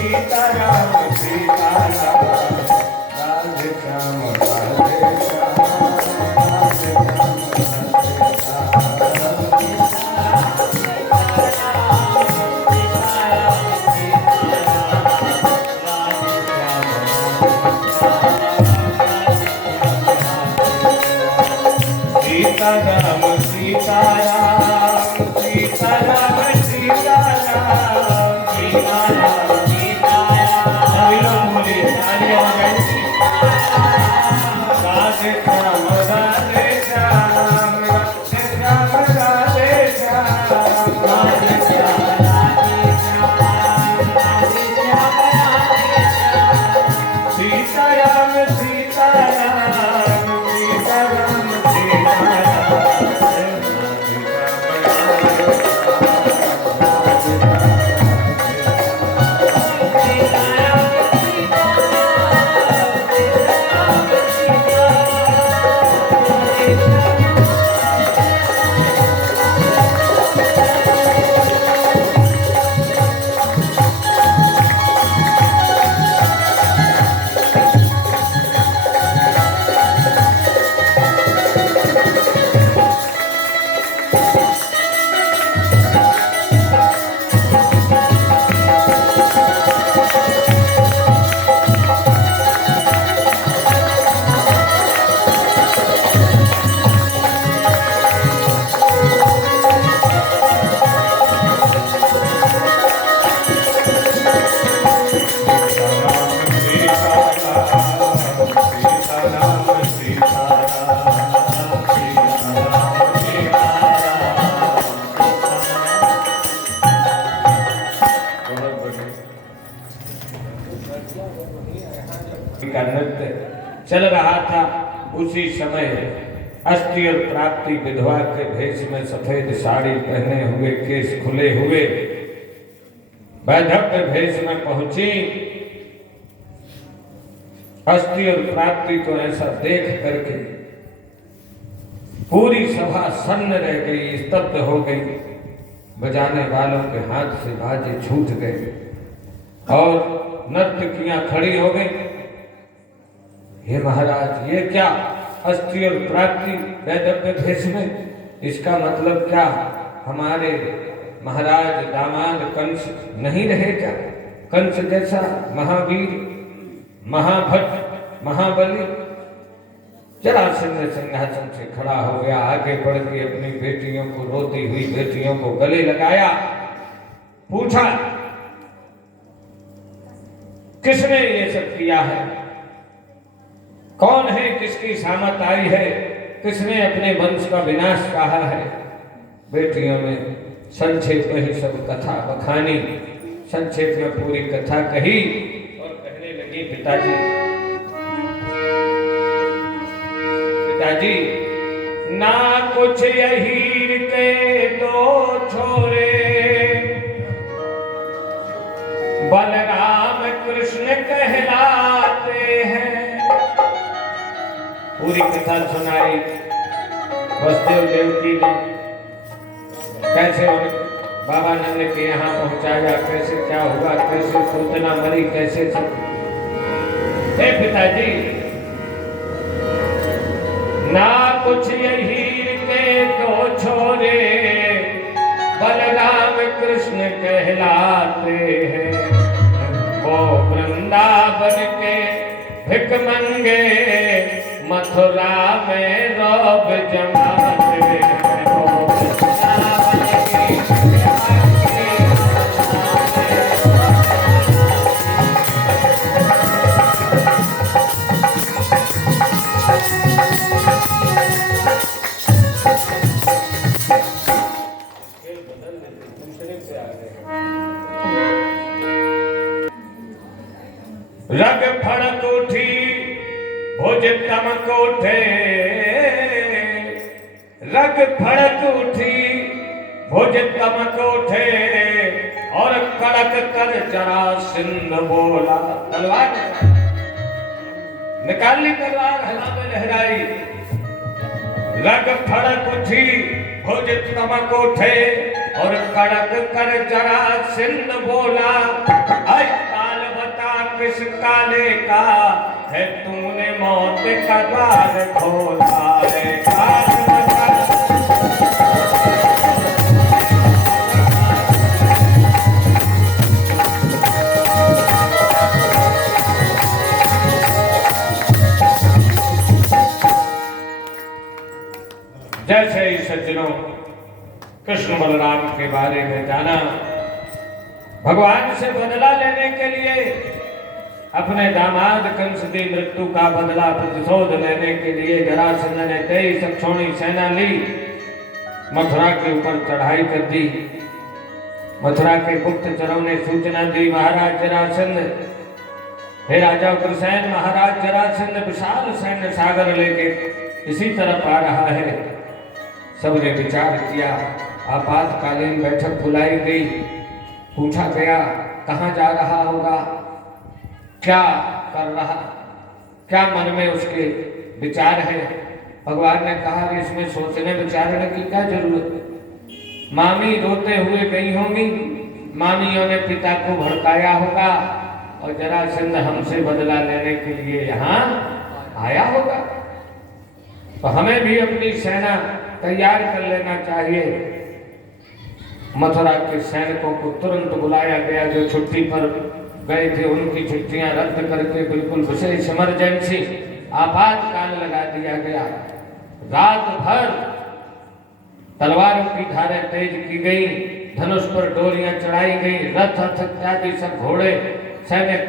सीताराम सीताराम राधे श्याम राधे श्याम राधे श्याम सीताराम सीताराम सीताराम सीताराम सीताराम सभी लोग बोलिए तालियां बजाइए राधे श्याम राधे श्याम राधे श्याम राधे श्याम राधे श्याम राधे श्याम सीताराम सीताराम सीताराम का नृत्य चल रहा था। उसी समय अस्थि और प्राप्ति विधवा के भेष में सफेद साड़ी पहने हुए, केस खुले हुए, वैधव्य भेष में पहुंची। अस्थि और प्राप्ति तो ऐसा देख करके पूरी सभा सन्न रह गई, स्तब्ध हो गई। बजाने वालों के हाथ से बाजे छूट गए और नर्तकियां खड़ी हो गई। हे महाराज, ये क्या अस्थि और प्राप्ति वैधव्य भेष में? इसका मतलब क्या? हमारे महाराज दामाद कंस नहीं रहे क्या? कंस जैसा महावीर, महाभट, महाबली जरासंध सिंहासन से खड़ा हो गया, आगे बढ़ के अपनी बेटियों को, रोती हुई बेटियों को गले लगाया, पूछा किसने ये सब किया है? कौन है? किसकी सामत आई है? किसने अपने वंश का विनाश कहा है? बेटियों ने संक्षेप में ही सब कथा बखानी, संक्षेप में पूरी कथा कही और कहने लगी, पिताजी पिताजी, ना कुछ यहीर के दो छोरे, बलराम कृष्ण कहलाते हैं। पूरी कथा सुनाई। वसुदेव देवकी ने कैसे बाबा नंद के यहाँ पहुंचाया, कैसे क्या हुआ, कैसे पूतना मरी, कैसे सब। हे पिताजी, ना कुछ यहीर के दो छोरे, बलराम कृष्ण कहलाते हैं। वो वृंदावन के भिख मंगे, मथुरा में रौब जमाते हैं। रग फड़क उठी भुज तमक उठे, रग फड़क उठी भुज तमक उठे, और कड़क कर जरासंध बोला। तलवार निकाल ली, तलवार हवा में लहराई। रग फड़क उठी भुज तमक उठे, और कड़क कर जरासंध बोला। आई ताल का है, तूने मौत का द्वार खोला है। काल बचा जैसे ही सज्जनों कृष्ण बलराम के बारे में जाना, भगवान से बदला लेने के लिए, अपने दामाद कंस की मृत्यु का बदला प्रतिशोध लेने के लिए जरासंध ने 23 अक्षौणी सेना ली, मथुरा के ऊपर चढ़ाई कर दी। मथुरा के गुप्तचरों ने सूचना दी, महाराज जरासंध, हे राजा उग्रसेन, महाराज जरासंध विशाल सैन्य सागर लेके इसी तरफ आ रहा है। सबने विचार किया, आपातकालीन बैठक बुलाई गई, पूछा गया कहाँ जा रहा होगा, क्या कर रहा, क्या मन में उसके विचार है। भगवान ने कहा इसमें सोचने विचारने की क्या जरूरत। मामी रोते हुए गई होंगी, मामियों ने पिता को भड़काया होगा और जरासंध हमसे बदला लेने के लिए यहाँ आया होगा। तो हमें भी अपनी सेना तैयार कर लेना चाहिए। मथुरा के सैनिकों को तुरंत बुलाया गया, जो छुट्टी पर गए थे उनकी छुट्टियां रद्द करके बिल्कुल विशेष इमरजेंसी आपातकाल लगा दिया गया। रात भर तलवारों की धारें तेज की गई, धनुष पर डोरियां चढ़ाई गई, रथ इत्यादि सब घोड़े, सैनिक,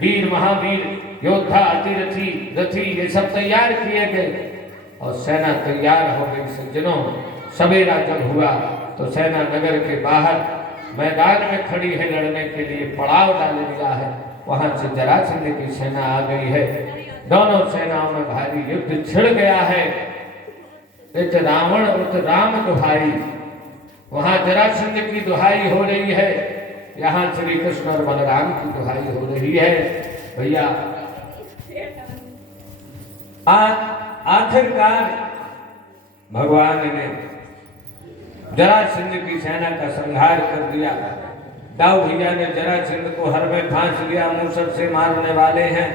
वीर महावीर, योद्धा, अतिरथी, रथी, ये सब तैयार किए गए और सेना तैयार हो गई। सज्जनों, सवेरा जब हुआ तो सेना नगर के बाहर मैदान में खड़ी है, लड़ने के लिए पड़ाव डाल दिया है। वहां से जरासंध की सेना आ गई है। दोनों सेनाओं में भारी युद्ध छिड़ गया है। इत रावण उत राम दुहाई, वहां जरासंध की दुहाई हो रही है, यहाँ श्री कृष्ण और बलराम की दुहाई हो रही है। भैया आखिरकार भगवान ने जरासंध की सेना का संहार कर दिया। दाऊ भैया ने जरासंध को हर में फांस लिया, मूसर से मारने वाले हैं।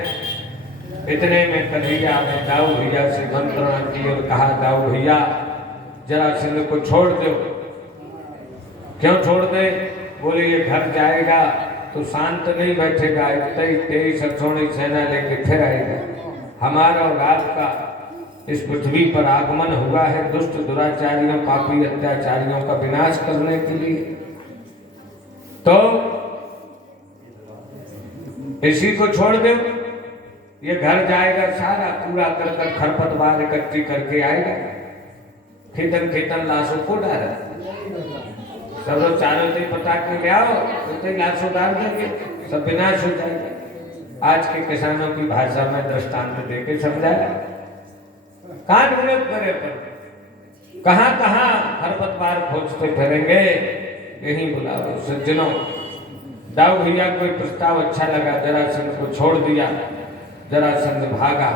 इतने में कन्हैया ने दाऊ भैया से मंत्रणा की और कहा, दाऊ भैया जरासंध को छोड़ दो। क्यों छोड़ दे? बोले ये घर जाएगा तो शांत नहीं बैठेगा, 23 अक्षौणी सेना लेके फिर आएगा। हमारा और आपका इस पृथ्वी पर आगमन हुआ है दुष्ट दुराचारियों, पापी अत्याचारियों का विनाश करने के लिए। तो इसी को छोड़ दो, ये घर जाएगा, सारा कूड़ा करकट खरपतवार इकट्ठी करके आएगा, खेतन लाशों को डाला, सब चारों से पता के ले आओ, तो लाशों डाल देंगे, सब विनाश हो जाएगा। आज के किसानों की भाषा में दृष्टांत देके समझाया। कान उड़द करे पर कहां खरपतवार खोजते फिरेंगे, यही बुलाओ। सज्जनों, दाऊ भैया को प्रस्ताव अच्छा लगा, जरासंध को छोड़ दिया। जरासंध भागा।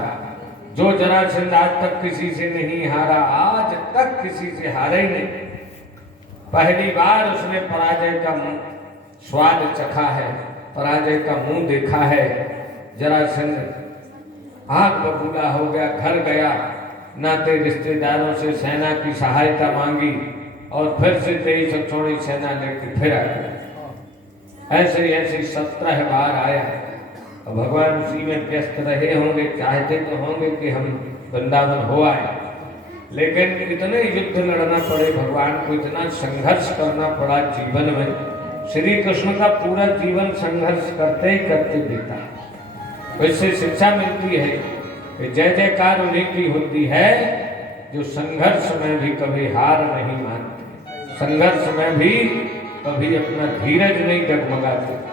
जो जरासंध आज तक किसी से नहीं हारा, आज तक किसी से हारा ही नहीं, पहली बार उसने पराजय का स्वाद चखा है, पराजय का मुंह देखा है। जरासंध आग बबूला हो गया, घर गया, नाते रिश्तेदारों से सेना की सहायता मांगी और फिर से 23 अक्षौणी सेना लेकर फिर आ गया। ऐसे ऐसे 17 बार आया। और भगवान उसी में व्यस्त रहे होंगे, चाहते तो होंगे कि हम वृंदावन हो आए, लेकिन इतने युद्ध लड़ना पड़े भगवान को, इतना संघर्ष करना पड़ा जीवन में। श्री कृष्ण का पूरा जीवन संघर्ष करते ही करते बीता। इससे शिक्षा मिलती है कि जय जयकार उन्हीं की होती है जो संघर्ष में भी कभी हार नहीं मानते, संघर्ष में भी कभी अपना धीरज नहीं डगमगाते।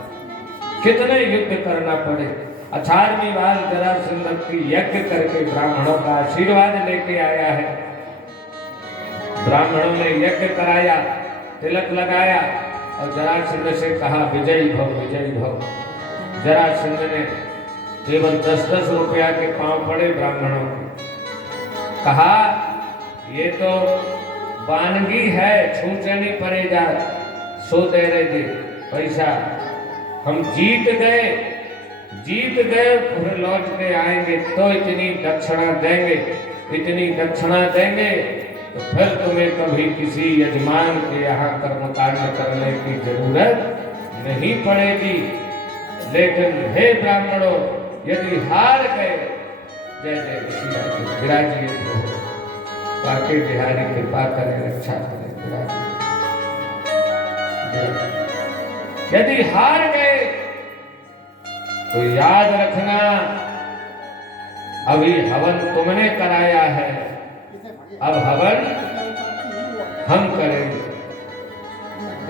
कितने युद्ध करना पड़े। 18वीं बार जरासंध की यज्ञ करके ब्राह्मणों का आशीर्वाद लेके आया है। ब्राह्मणों ने यज्ञ कराया, तिलक लगाया और जरासंध से कहा विजयी भव, विजयी भव। जरासंध ने केवल 10-10 रुपया के पांव पड़े ब्राह्मणों को, कहा ये तो वानगी है, छूटे नहीं पड़ेगा, सो दे रहे थे पैसा, हम जीत गए जीत गए फिर लौट के आएंगे तो इतनी दक्षिणा देंगे, इतनी दक्षिणा देंगे तो फिर तुम्हें कभी किसी यजमान के यहाँ कर्मकांड करने की जरूरत नहीं पड़ेगी। लेकिन हे ब्राह्मणों, यदि हार गए, जय जय श्री राम, विराजिए हो, बाकी बिहारी कृपा करें, रक्षा करें, विराजिए। यदि हार गए तो याद रखना, अभी हवन तुमने कराया है, अब हवन हम करेंगे।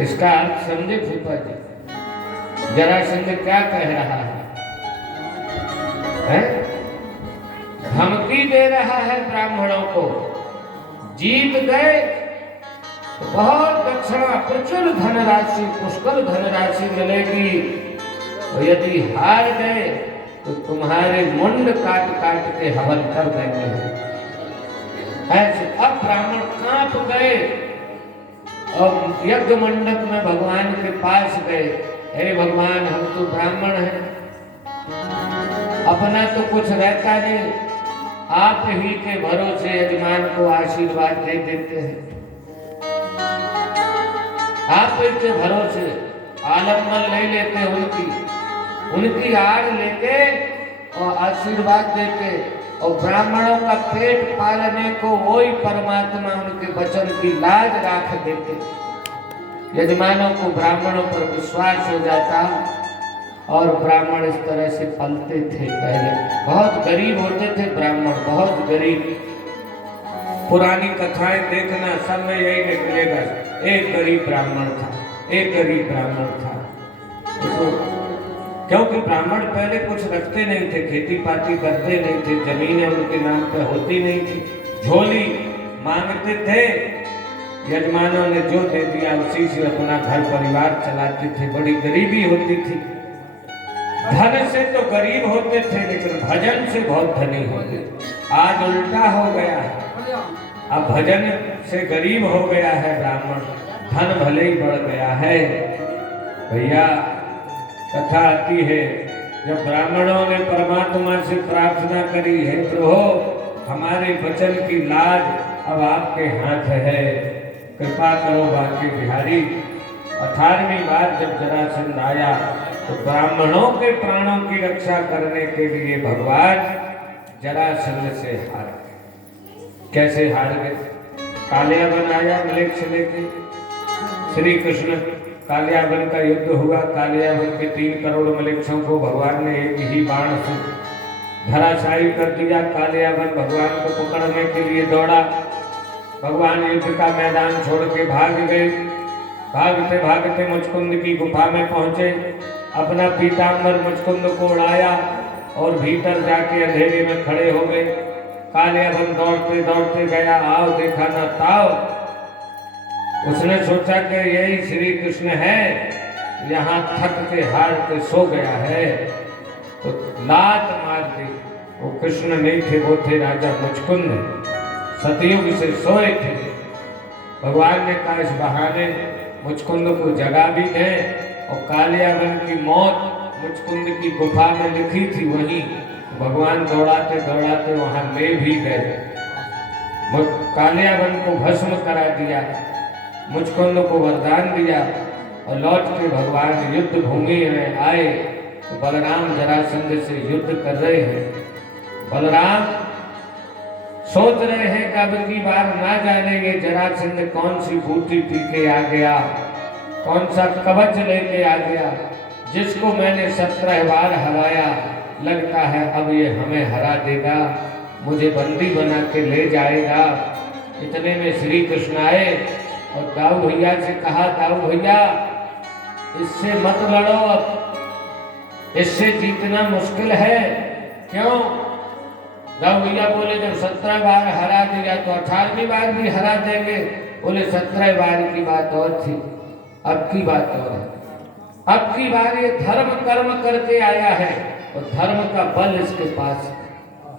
इसका अर्थ समझे फूफा जी? जरासंध क्या कह रहा है? धमकी दे रहा है ब्राह्मणों को, जीत गए तो बहुत दक्षिणा, प्रचुर धनराशि, पुष्कल धनराशि मिलेगी, और यदि हार गए तो तुम्हारे मुंड काट काट के हवन कर देंगे। ऐसे अब ब्राह्मण कांप गए और यज्ञ मंडप में भगवान के पास गए। हे भगवान, हम तो ब्राह्मण हैं, अपना तो कुछ रहता नहीं, आप ही के भरोसे यजमान को आशीर्वाद दे देते हैं। आप ही के भरोसे आलम्बन ले लेते, उनकी आड़ लेके और आशीर्वाद देते, और ब्राह्मणों का पेट पालने को वही परमात्मा उनके वचन की लाज राख देते। यजमानों को ब्राह्मणों पर विश्वास हो जाता, और ब्राह्मण इस तरह से पलते थे। पहले बहुत गरीब होते थे ब्राह्मण, बहुत गरीब। पुरानी कथाएं देखना, सब में यही निकलेगा, एक गरीब ब्राह्मण था, एक गरीब ब्राह्मण था। तो क्योंकि ब्राह्मण पहले कुछ रखते नहीं थे, खेती पाती करते नहीं थे, जमीनें उनके नाम पे होती नहीं थी, झोली मांगते थे, यजमानों ने जो दे दिया उसी से अपना घर परिवार चलाते थे। बड़ी गरीबी होती थी। धन से तो गरीब होते थे, लेकिन भजन से बहुत धनी होते। आज उल्टा हो गया है, अब भजन से गरीब हो गया है ब्राह्मण, धन भले ही बढ़ गया है। भैया कथा आती है, जब ब्राह्मणों ने परमात्मा से प्रार्थना करी, है प्रभु हमारे वचन की लाज अब आपके हाथ है, कृपा करो बांके बिहारी। 18वीं बार जब जरासंध आया तो ब्राह्मणों के प्राणों की रक्षा करने के लिए भगवान जरासंध से हार गए। कैसे हार गए? कालियाबन आया मलेच्छ लेके, श्री कृष्ण कालियाबन का युद्ध हुआ। कालियाबन के 3 करोड़ मलेच्छों को भगवान ने एक ही बाण से धराशायी कर दिया। कालियाबन भगवान को पकड़ने के लिए दौड़ा, भगवान युद्ध का मैदान छोड़ के भाग गए। भागते भागते मुचकुंद की गुफा में पहुंचे, अपना पीतांबर मुचकुंद को उड़ाया और भीतर जाके अंधेरे में खड़े हो गए। कालियाबन दौड़ते दौड़ते गया, आओ देखा न ताओ। उसने सोचा कि यही श्री कृष्ण है, यहाँ थक के हार के सो गया है, तो लात मार दी। वो कृष्ण नहीं थे, वो थे राजा मुचकुंद, सतयुग से सोए थे। भगवान ने कहा इस बहाने मुचकुंद को जगा भी दें, और कालियाबन की मौत मुचकुंद की गुफा में लिखी थी वहीं, भगवान दौड़ाते दौड़ाते वहां ले भी गए। कालियाबन को भस्म करा दिया, मुचकुंद को वरदान दिया, और लौट के भगवान युद्ध भूमि में आए तो बलराम जरासंध से युद्ध कर रहे हैं। बलराम सोच रहे हैं कि अब की बार ना जाने ये जरासंध कौन सी बूटी पी के आ गया, कौन सा कवच लेके आ गया, जिसको मैंने 17 बार हराया, लगता है अब ये हमें हरा देगा, मुझे बंदी बना के ले जाएगा। इतने में श्री कृष्ण आए और दाऊ भैया से कहा, दाऊ भैया इससे मत लड़ो, अब इससे जीतना मुश्किल है। क्यों? दाऊ भैया बोले जब 17 बार हरा दिया तो 18वीं बार भी हरा देंगे। बोले 17 बार की बात और थी, अब की बात और है। अब की बार ये धर्म कर्म करके आया है और धर्म का बल इसके पास है,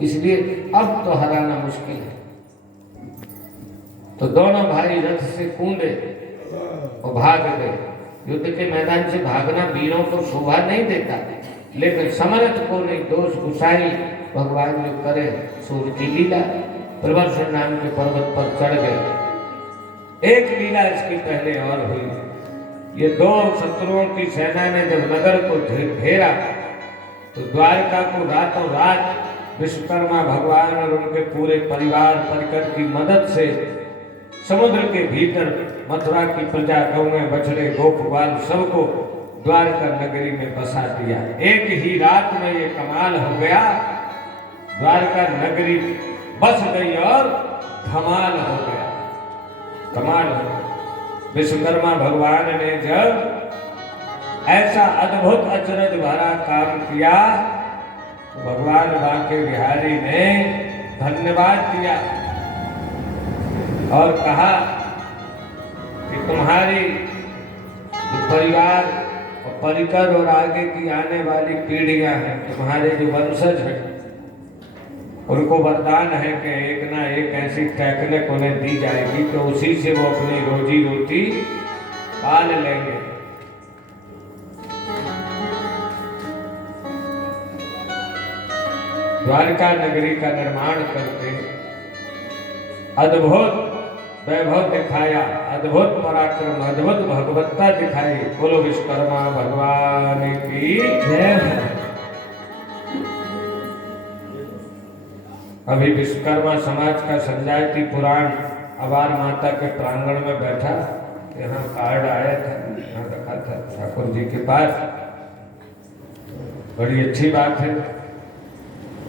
इसलिए अब तो हराना मुश्किल है। तो दोनों भाई रथ से कूदे और भाग गए। युद्ध के मैदान से भागना वीरों को शोभा नहीं देता, लेकिन समर्थ को नहीं दोष गुसाई भगवान जो करे सूर्य की लीला। प्रवर्षण नाम के पर्वत पर चढ़ गए। एक लीला इसकी पहले और हुई। ये दो शत्रुओं की सेना ने जब नगर को घेरा तो द्वारका को रातों रात विश्वकर्मा भगवान और उनके पूरे परिवार परिकर की मदद से समुद्र के भीतर मथुरा की प्रजा, गौएं, बछड़े, गोपबाल सबको द्वारका नगरी में बसा दिया। एक ही रात में ये कमाल हो गया, द्वारका नगरी बस गई और धमाल हो गया, कमाल हो गया। विश्वकर्मा भगवान ने जब ऐसा अद्भुत अचरज भरा काम किया, भगवान बांके बिहारी ने धन्यवाद दिया और कहा कि तुम्हारी परिवार और परिकर और आगे की आने वाली पीढ़ियां हैं, तुम्हारे जो वंशज हैं, उनको वरदान है कि एक ना एक ऐसी टेक्निक उन्हें दी जाएगी तो उसी से वो अपनी रोजी रोटी पाल लेंगे। द्वारका नगरी का निर्माण करके अद्भुत वैभव दिखाया, अद्भुत पराक्रम, अद्भुत भगवत्ता दिखाई। बोलो विश्वकर्मा भगवान की जय। अभी विश्वकर्मा समाज का संजाति पुराण अवार माता के प्रांगण में बैठा, यहाँ कार्ड आया था, यहाँ रखा था ठाकुर जी के पास। बड़ी अच्छी बात है,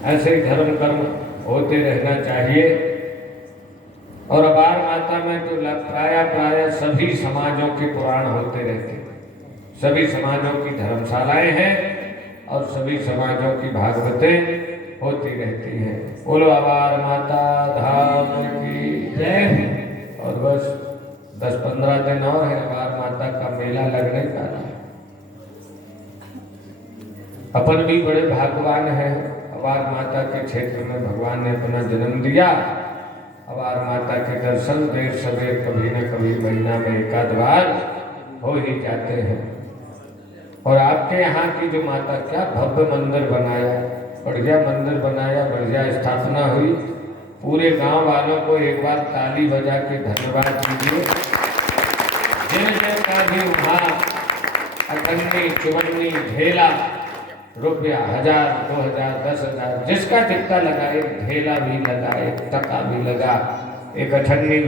ऐसे धर्म कर्म होते रहना चाहिए। और अवार माता में तो प्राय सभी समाजों के पुराण होते रहते, सभी समाजों की धर्मशालाएं हैं और सभी समाजों की भागवतें होती रहती हैं। बोलो अवार माता धाम की जय। और बस 10-15 दिन और है, अवार माता का मेला लगने का। अपन भी बड़े भाग्यवान हैं, अवार माता के क्षेत्र में भगवान ने अपना जन्म दिया। अवार माता के दर्शन देर सवेर कभी न कभी महीना में एकाध बार हो ही जाते हैं। और आपके यहाँ की जो माता, क्या भव्य मंदिर बनाया, बढ़िया मंदिर बनाया, बढ़िया स्थापना हुई। पूरे गांव वालों को एक बार ताली बजा के धन्यवाद दीजिए। जिनका भी वहाँ अठन्नी, चुवन्नी, ढेला, रुपया 1000, 2000, 10,000 जिसका जितना लगा, एक ढेला भी लगा, एक टका भी लगा, एक अठन्नी